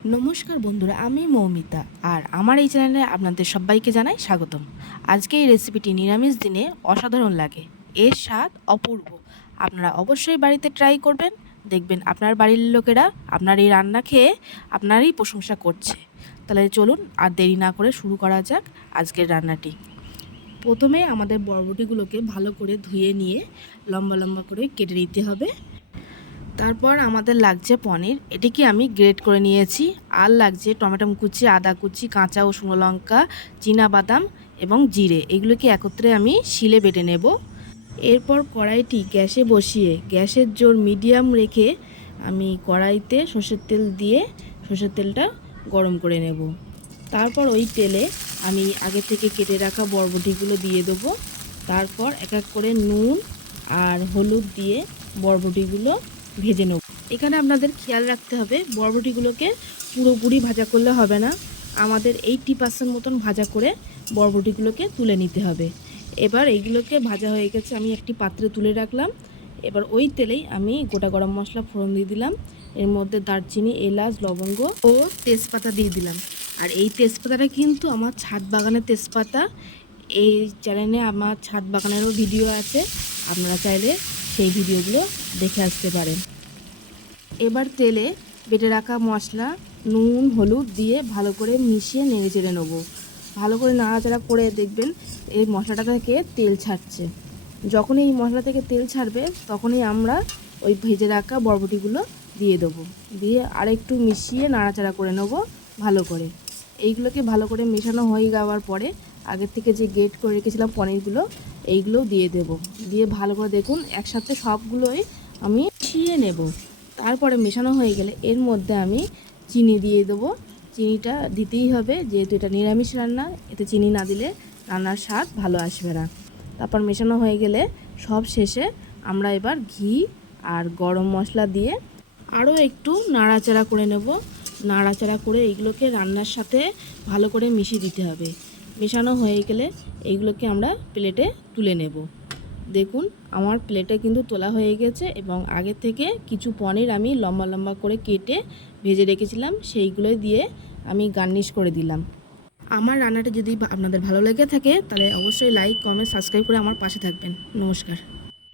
নমস্কার বন্ধুরা, আমি মৌমিতা আর আমার এই চ্যানেলে আপনাদের সবাইকে জানাই স্বাগতম। আজকে এই রেসিপিটি নিরামিষ দিনে অসাধারণ লাগে, এর স্বাদ অপূর্ব। আপনারা অবশ্যই বাড়িতে ট্রাই করবেন, দেখবেন আপনার বাড়ির লোকেরা আপনার এই রান্না খেয়ে আপনারই প্রশংসা করছে। তাহলে চলুন আর দেরি না করে শুরু করা যাক আজকের রান্নাটি। প্রথমে আমাদের বরবটিগুলোকে ভালো করে ধুয়ে নিয়ে লম্বা লম্বা করে কেটে নিতে হবে। তারপর আমাদের লাগছে পনির, এটিকে আমি গ্রেট করে নিয়েছি। আর লাগছে টমেটো কুচি, আদা কুচি, কাঁচা ও শুকনো লঙ্কা, বাদাম এবং জিরে, এগুলোকে একত্রে আমি শিলে বেটে নেব। এরপর কড়াইটি গ্যাসে বসিয়ে গ্যাসের জোর মিডিয়াম রেখে আমি কড়াইতে সর্ষের তেল দিয়ে সর্ষের তেলটা গরম করে নেব। তারপর ওই তেলে আমি আগে থেকে কেটে রাখা বরবটিগুলো দিয়ে দেবো। তারপর এক এক করে নুন আর হলুদ দিয়ে বরবটিগুলো ভেজে নেব। এখানে আপনাদের খেয়াল রাখতে হবে, বরবটিগুলোকে পুরোপুরি ভাজা করলে হবে না, আমাদের 80% মতন ভাজা করে বরবটিগুলোকে তুলে নিতে হবে। এবার এইগুলোকে ভাজা হয়ে গেছে, আমি একটি পাত্রে তুলে রাখলাম। এবার ওই তেলেই আমি গোটা গরম মশলা ফোড়ন দিয়ে দিলাম। এর মধ্যে দারচিনি, এলাচ, লবঙ্গ ও তেজপাতা দিয়ে দিলাম। আর এই তেজপাতাটা কিন্তু আমার ছাদ বাগানের তেজপাতা। এই চ্যানেলে আমার ছাদ বাগানেরও ভিডিও আছে, আপনারা চাইলে সেই ভিডিওগুলো দেখে আসতে পারেন। এবার তেলে বেটে রাখা মশলা, নুন, হলুদ দিয়ে ভালো করে মিশিয়ে নেড়ে চেড়ে নেবো। ভালো করে নাড়াচাড়া করে দেখবেন এই মশলাটা থেকে তেল ছাড়ছে। যখনই এই মশলা থেকে তেল ছাড়বে তখনই আমরা ওই ভেজে রাখা বরবটিগুলো দিয়ে দেবো। দিয়ে আরেকটু মিশিয়ে নাড়াচাড়া করে নেবো ভালো করে। এইগুলোকে ভালো করে মেশানো হয়ে যাওয়ার পরে আগের থেকে যে গ্রেট করে রেখেছিলাম পনিরগুলো, এইগুলোও দিয়ে দেব। দিয়ে ভালো করে দেখুন একসাথে সবগুলোই আমি মিশিয়ে নেব। তারপরে মেশানো হয়ে গেলে এর মধ্যে আমি চিনি দিয়ে দেবো। চিনিটা দিতেই হবে, যেহেতু এটা নিরামিষ রান্না, এতে চিনি না দিলে রান্নার স্বাদ ভালো আসবে না। তারপর মেশানো হয়ে গেলে সব শেষে আমরা এবার ঘি আর গরম মশলা দিয়ে আরও একটু নাড়াচাড়া করে নেব। নাড়াচাড়া করে এইগুলোকে রান্নার সাথে ভালো করে মিশিয়ে দিতে হবে। মেশানো হয়ে গেলে এইগুলোকে আমরা প্লেটে তুলে নেব। দেখুন আমার প্লেটে কিন্তু তোলা হয়ে গেছে এবং আগে থেকে কিছু পনির আমি লম্বা লম্বা করে কেটে ভেজে রেখেছিলাম, সেইগুলোই দিয়ে আমি গার্নিশ করে দিলাম। আমার রান্নাটা যদি আপনাদের ভালো লেগে থাকে তাহলে অবশ্যই লাইক, কমেন্ট, সাবস্ক্রাইব করে আমার পাশে থাকবেন। নমস্কার।